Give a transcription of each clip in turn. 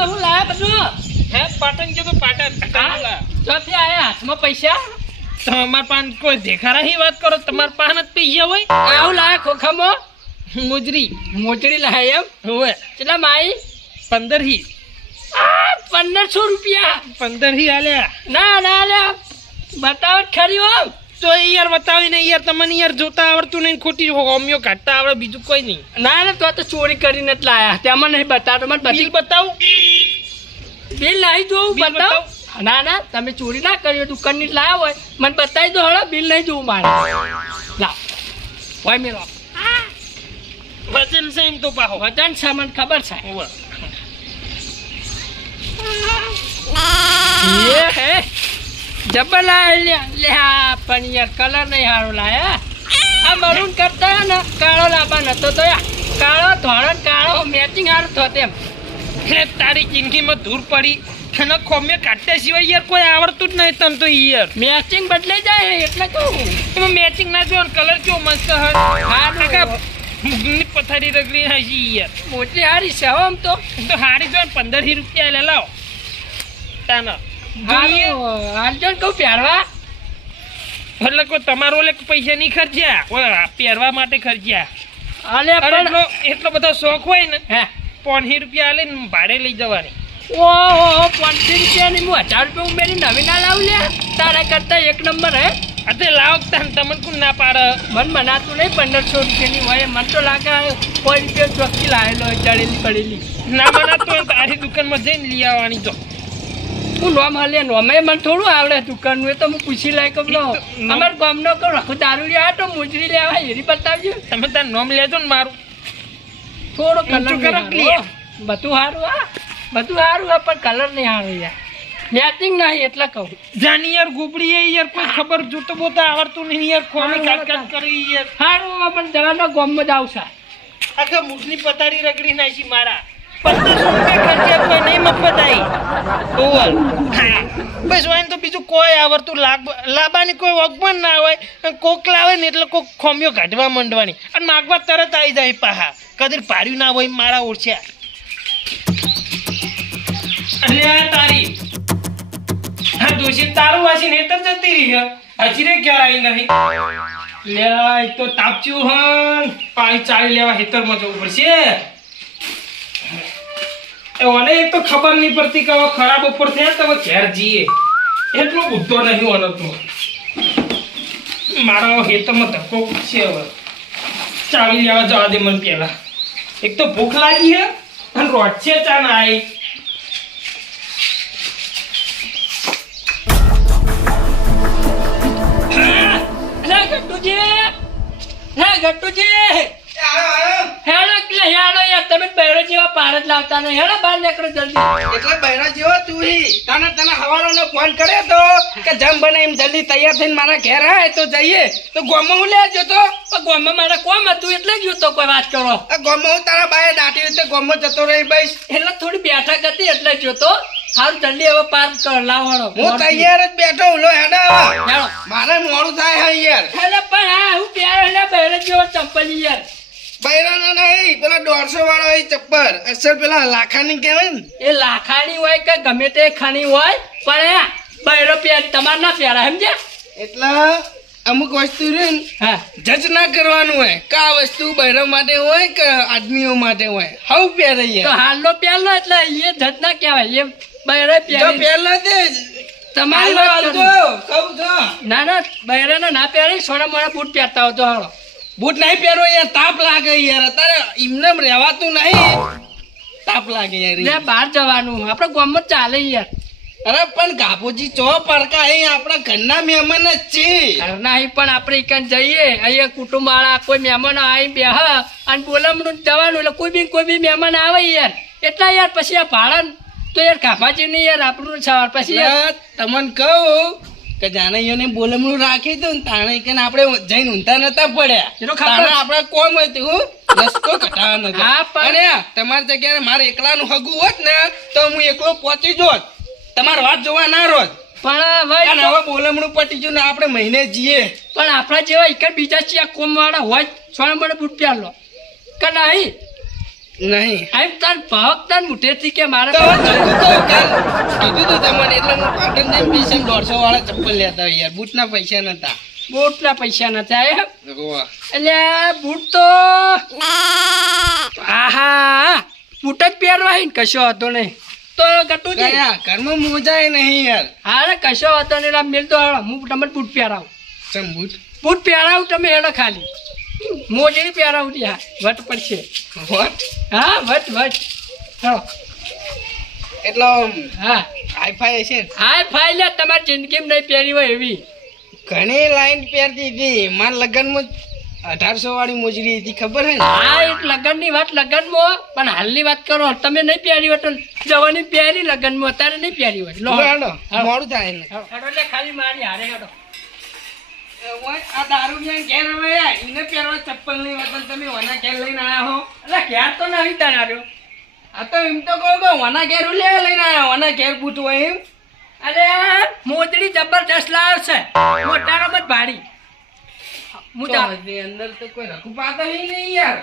હું લાયા બધું હે પાટણ કે તો પાટણ ચોથી આયા હાથમાં પૈસા તમાર પાન કોઈ દેખારાની વાત કરો તમાર પાન જ પૈસા હોય આવું લાયા ખોખામાં મુજરી મોચડી લાયા એમ હોય કેટલા માઈ 15 હી 1500 રૂપિયા 15 હી આલ્યા ના લે બતાવ ખરી હો તો યાર બતાવી ને યાર તમને યાર જોતા આવડતું નહીં ખોટી હોમિયો કાઢતા આવડે બીજું કોઈ નહીં ના તો ચોરી કરીને જ લાયા તેમાં નહીં બતાવતો મને બિલ બતાવું બિલ નહીં જોવું બિલ બતાવ ના તમે ચોરી ના કરી હોય દુકાનની જ લાયા હોય મને બતાવી દો હળો બિલ નહીં જોવું મારે લા હોય મેલો વજન છે એમ તો પાહો વજન છે મને ખબર છે ये है जबर लाया ले पण यार कलर नहीं हारो लाया आ मरून करता है ना काळो लाबा न तो यार काळो धोळो काळो मैचिंग हारो थते હે તારી જિંદગીમાં ધૂળ પડી તને ખોમે કાઢ્યા સિવાય યાર કોઈ આવડતું જ નહીં તને તો યાર मैचिंग बदले जाए એટલે કહું એમાં મેચિંગ ના જો કલર કેવો મસ્ત હે હા મુગની પથારી રગડી નાખી યાર મોટી હારી છે હો આમ તો હારી જો 15 રૂપિયા લે લાવ તાના હાલજો કહું પહેરવા એટલે કોઈ તમારો લે પૈસા નહીં ખર્ચ્યા ઓય પહેરવા માટે ખર્ચ્યા અલે પણ એટલો બધો શોખ હોય ને હે 500 રૂપિયા આલે ને ભાડે લઈ જવાની ઓહો 500 રૂપિયાની હું 1000 રૂપિયા ઉમેરી નવી ના લાવ લે તારા કરતા એક નંબર હે અતે લાવ તમને કોણ ના પાડે મન મનાતું નહીં 1500 રૂપિયાની હોય મને તો લાગે કોઈ રૂપિયા ચોખ્ખી લાવેલો ચડેલી પડેલી ના બનાતો હોય તારી દુકાનમાં જઈને લઈ આવવાની જો હું નોમ હાલે નોમે મને થોડું આવડે દુકાનનું એ તો હું પૂછી લાય કમ નો અમાર ગામનો કો રખો દારૂ લ્યા તો મોજરી લેવા એરી બતાવજો તમે તાર નામ લેજો ને મારું થોડો ઊંચું કરો કલર clear. બધું સારું હા પણ કલર નહીં સારું યાર મેચિંગ નહીં એટલે કહું જાની યાર ગોબડી એ યાર કોઈ ખબર જોતો બોતા આવડતું નહીં યાર કોમી કાટ કરી યાર સારું પણ જવાનો ગામમાં જ આવશે આખા મુખની પથારી રગડી નાખી મારા 1500 રૂપિયા ખર્ચે કોઈ નહીં મફત આવી ઓવર બસ હોય ને તો બીજું કોઈ આવડતું લાબાની કોઈ વગમન ના હોય કોક લાવે ને એટલે કોક ખોમિયો કાઢવા માંડવાની અને માગવા તરત આવી જાય પાહા કદી પાડ્યું ના હોય મારા ઓછ્યા અલ્યા તારી હા દોશી તારું વાસી નેતર જતી રહી હજી રે ક્યારે આવી નહીં લે તો તાપચ્યું હન પાણી ચાલી લેવા હેતરમાં જવું પડશે ઓને એક તો ખબર નહીં પડતી કે હવે ખરાબ ઉપર થયા તો ઘેર જઈએ એટલો બુદ્ધો નહીં ઓનો તો મારા હેતરમાં ધક્કો છે હવે ચાલી લેવા જવા દે મને પહેલા એક તો ભૂખ લાગી હે અને રોટ છે ચા ના આવી ગટ્ટુજી હેડો એટલે હેડો યાર તમે બૈરો જેવા પાર જ લાવતા નહીં હેડો બહાર નીકળો જલ્દી એટલે બૈરા જેવો તું તને હવારોનો ફોન કર્યો તો કે જમ બને એમ જલ્દી તૈયાર થઈને મારા ઘેર આય તો જઈએ તો ગોમમાં હું લેજો તો ગામમાં મારા કોમ હતું એટલે જ તો કોઈ વાત કરો ગોમમાં હું તારા બાએ દાટી રીતે ગોમમાં જતો રહી બસ એટલે થોડી બેઠક હતી એટલે જોતો સારું જલ્દી હવે પાર કર લાવવાનો હું તૈયાર જ બેઠો ઉલો હેડો હેડો મારે મોડું થાય હે યાર એટલે પણ હા હું પ્યાર એટલે બૈરો જેવો ચંપલ યાર બૈરાના નહીં પેલા 150 વાળા હોય ચપ્પલ અસર પેલા લાખાની કહેવાય ને એ લાખાની હોય કે ગમે તે ખાની હોય પણ બૈરો પ્યાર તમારે ના પ્યારા સમજ્યા એટલે અમુક વસ્તુ રે ને હા જજ ના કરવાનું હોય કે આ વસ્તુ બૈરા માટે હોય કે આદમીઓ માટે હોય હવ પહેરે તો યાર હાલનો પહેલો એટલે એ જજ ના કહેવાય એમ બૈરો જો પ્યાર પહેલા તે તમારી હાલ વાત તો કરું. કહું તો ના બૈરાને ના પહેરી સોના મોના બૂટ પહેરતા હોય તો હાલો બૂટ નહીં પહેરો યાર તાપ લાગે યાર અત્યારે એમને રહેવાતું નહીં તાપ લાગે યાર એટલે બહાર જવાનું આપણે ગામમાં જ ચાલે યાર અરે પણ ગાભોજી ચો પરકા એ આપણા ઘરના મહેમાન જ છે ઘરના અહીં પણ આપણે એકન જઈએ અહીંયા કુટુંબ વાળા કોઈ મહેમાનો આવી બેહ અને બોલામણું જવાનું એટલે કોઈ બી મહેમાન આવે યાર એટલા યાર પછી આ ભાડા તો યાર કાભાજી નહીં યાર આપણું સવાર પછી યાર તમને કહું કે જાનૈયોને બોલમણું રાખી હતું ને તાણે કે આપણે જઈને ઊંધા નતા પડ્યા એનો ખબર. તાણે આપણે કોમ હતું રસ્તો ઘટાવાનો હતો. હા, પણ- અને તમારી જગ્યાએ મારે એકલાનું હગું હોત ને તો હું એકલો પહોંચી જોત તમારે વાત જોવા ના રોત પણ અને હવે બોલમણું પટી ગયું ને આપણે મહિને જઈએ પણ આપણા જેવા એક બીજા છે કોમ વાળા હોય સોના મોના બૂટ પહેર લો કે નહીં નહીં આમ તાર ભાવક તાર મુઠેથી કે મારે તો હવે ચોખ્ખું કહું, કાલ કીધું તું તમને એટલે હું પાટણ જઈને પૈસા 150 વાળા ચપ્પલ લેતા હોય યાર, બૂટના પૈસા નતા. બૂટના પૈસા નથી આયા વાહ. એટલે બૂટ તો આહા બૂટ જ પહેરવાય ને કશો હતો નહીં તો ગટુજી કયા ઘરમાં મોજાય નહીં યાર. હા રે કશો હતો નહીં આમ મિલતો હાલો હું તમને બૂટ પહેરાવું ચમ બૂટ બૂટ પહેરાવું તમે હેડો ખાલી મોજડી પહેરાવું ત્યાં વટ પડશે વોટ હા વટ હા એટલે હા હાઈફાઈ હશે ને? હા ફાઈ લે તમારી જિંદગીમાં નહીં પહેરી હોય એવી ઘણી લાઈન પહેરતી હતી મારા લગ્નમાં 1800 વાળી મોજડી હતી ખબર હે ને? હા એક લગ્નની વાત લગ્નમાં પણ હાલની વાત કરો તમે નહીં પહેરી હોય તો જવાની પહેરી લગ્નમાં અત્યારે નહીં પહેરી હોય લો હેડો, મોડું થાય ને. હેડો એટલે ખાલી મારી હારે હેડો આ દારૂડિયા ઘેર હવે એને પહેરવા ચપ્પલ નહીં હોતા, તમે વના ઘેર લઈને આયા હો. એટલે ક્યાં તો નહીં તાર્યો આ તો એમ તો કહો કે વના ઘેર લે લઈને આયા, વના ઘેર બૂટ હોય એમ. અરે મોજડી જબરદસ્ત લાવ્યો છે મોટાનો જ ભાડી હું તો હજી અંદર તો કોઈ રખું પાતા નહીં યાર.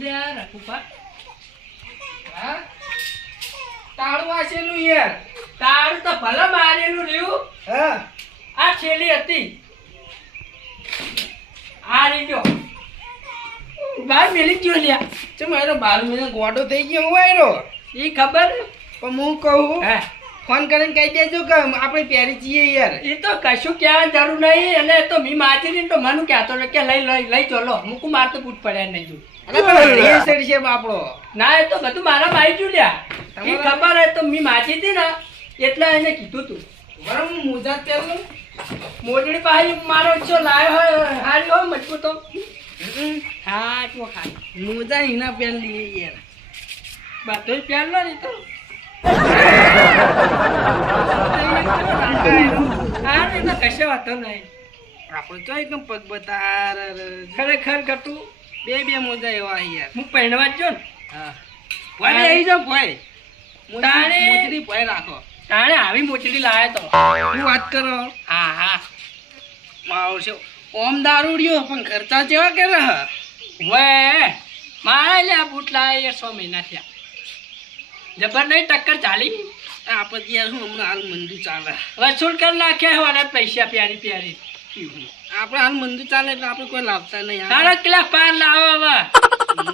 લે રખુપા હા તાળું વાંચેલું યાર. તારું તો ભલે મારેલું રહ્યું હા આ છેલી હતી આ રીજો બાર મેલી ગયો લ્યા ચમ મારો 12 મહિના ગોડો થઈ ગયો હું આયરો. એ ખબર પણ હું કહું હે ફોન કરીને કહી દેજો કે આપણે પહેરી છીએ યાર. એ તો કશું ક્યાં જરૂર નહીં અને એ તો મી માજી તો મને કહેતો હતો કે લઈ ચોલો મૂકું મારે તો બૂટ પડ્યા નહીં જોયું અરે પણ રેસડ છે બાપડો. ના એ તો બધું મારા માઈ લ્યા એ ખબર હે તો મી માજી હતી ને એટલે એને કીધું તું બરાબર હું મોજા જ પહેરું. મોજડી પાહી મારો છો લાયો હોય હારી હોય મજબૂત તો હા તો ખાલી મોજા એના પહેર લઈએ યાર. બધું પહેરલો ને તો હા એ તો કશો વાતો નહીં આપણે તો એકદમ પગ બતાર ખરેખર ગતું બે મોજા એવા યાર. હું પહેરવા જ જો ને હા ભાઈ આવી જાઓ ભાઈ. તાણે- મોજડી ભાઈ રાખો. તાણે આવી મોચડી લાયા તો શું વાત કરો? હા હા મારો છે ઓમ દારૂડિયો પણ ખર્ચા જેવા કે રહ. વે મારા લે આ બૂટ લાયા 6 મહિના થયા જબર નહીં ટક્કર ચાલી આપણે યાર શું હમણાં હાલ મંદુ ચાલે. વસૂલ કરી નાખ્યા હોવાના પૈસા પ્યારી પ્યારી આપણે હાલ મંદુ ચાલે એટલે આપણે કોઈ લાવતા નહીં. તારા કેટલા પાર લાવો હવે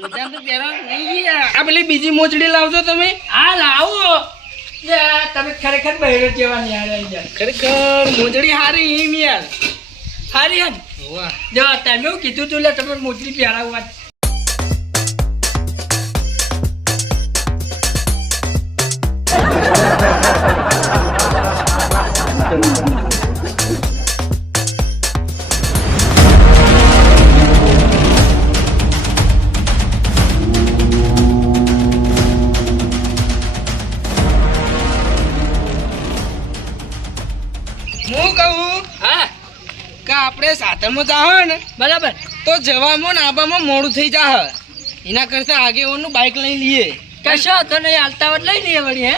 મોજા તો પહેરવા નહીં યાર. આ પેલી બીજી મોજડી લાવજો તમે. હા લાવો લે, તમે ખરેખર બહેરો જેવા નિહાળ્યા યાર ખરેખર મોજડી હારી એમ યાર. હારી હન વાહ જો તમે એવું કીધું તું લે તમે મોચડી પહેરાવવા હું કહું હા કે આપણે સાધનમાં જાઓ ને બરાબર તો જવામાં ને આવવામાં મોડું થઈ જાય. એના કરતા આગેવાનું બાઇક લઈ લઈએ કશો તો નહીં હાલતા લઈ લઈએ વળી હે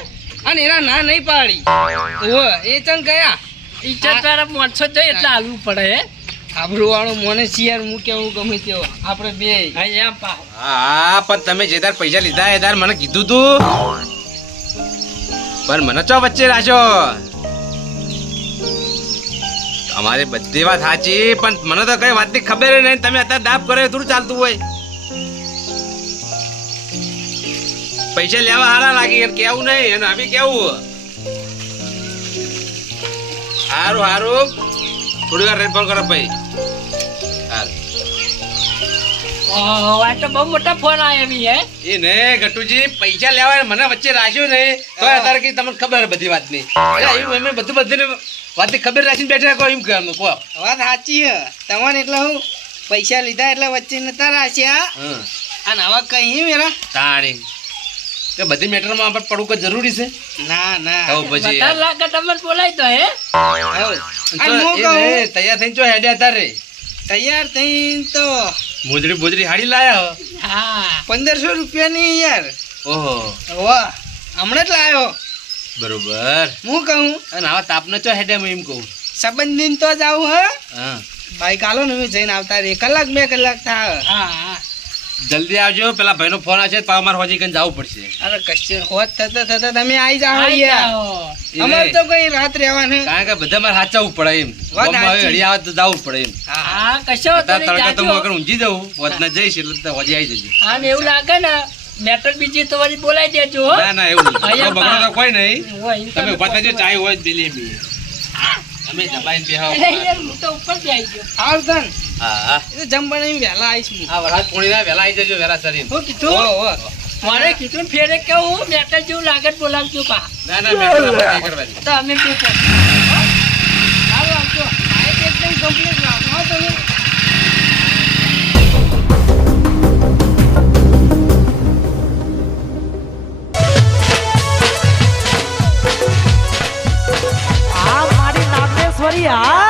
અને એના ના નહીં પાડી. ઓહ એ ચંગ ગયા ઈચ્છા તારા 500 જાય એટલે હાલવું પડે હે આબરૂ વાળો મને શિયાર હું કેવું ગમે તેવો આપણે બે. અહીંયા પા હા પણ તમે જે તાર પૈસા લીધા એ તાર મને કીધું તું પણ મને ચો વચ્ચે રાખ્યો. અમારી બધી વાત સાચી પણ મને તો કઈ વાતની ખબર નહીં. તમે અત્યારે દાબ કરે થોડું ચાલતું હોય. પૈસા લેવા હારા લાગી કેવું નહીં અને આવી કેવું હારું હારું થોડી વાર ફોન કરો ભાઈ. ઓહ આ તો બહુ મોટા ફોન આવ્યા એવી હે એ ને ગટુજી પૈસા લેવા મને વચ્ચે રાખ્યો ને તો અત્યારે કે તમને ખબર બધી વાતની એમ બધું બધી વાતની ખબર રાખીને બેઠા કહો એમ કહો વાત સાચી હે તમારે એટલે હું પૈસા લીધા એટલે વચ્ચે નતા રાખ્યા. અને હવે કઈ મેરા તાણી તો બધી મેટરમાં આપણે પડવું કોઈ જરૂરી છે. ના ના તો પછી વધારે લાગે તમને બોલાય તો હે અને હું એ કહું ને, તૈયાર થઈને ચો હેડ્યા તારે તૈયાર થઈને તો મોજડી બોજડી હાડી લાયા હો. હા 1500 રૂપિયાની યાર. ઓહો વાહ હમણાં જ લાયો. બરોબર. હું કહું અને આવા તાપને ચો હેડ્યા હું એમ કહું. સંબંધીને તો જાઉં હે હા બાઈક આલો ને હું જઈને આવતા રે કલાક 2 કલાક થાય. હા હા જલ્દી આવજો પેલા ભાઈનો ફોન આવશે તો પાછું મારે હોજી કઈ જવું પડશે અરે કશે હોત થતા થતા તમે આઈ જાઓ આઈ યાર જાઓ. અમારે તો કઈ રાત રહેવાનું કારણ કે બધા મારે સાચવવું પડે એમ વાત ગામમાં હવે સાચી. હળી આવે તો જવું પડે એમ હા કશો વાંધો અત્યારે નહીં, તડકા તો હું જાજો. આગળ ઊંઘી જાઉં હોજના જઈશ એટલે તો હોજી આવી જજો હા ને એવું લાગે ને મેટર બીજી તો વળી બોલાઈ દેજો હો. ના ના એવું નહીં અહીંયા બગડો તો કોઈ નહીં હોય, એમ તમે તમે ઉભા થજો ચાય હોય જ પેલી બી તમે દબાઈને બેહાવો અરે યાર, હું તો ઉપર જ આવી ગયો. આવ તન હા હા એ તો જમવાને એમ વહેલા આવીશ હું આ વરાત પોણી ના વહેલા આવી જજો વહેલા સરીને હું કીધું મને કીધું ને ફેરે કેવું મેટર જેવું લાગે તો બોલાવજો પા ના ના મેં તો નહીં કરવાની તો અમે શું કરીએ? સારું આવજો. આ એક એકદમ કમ્પ્લીટ લાવો હો તમે આ મારી નાગેશ્વરી આ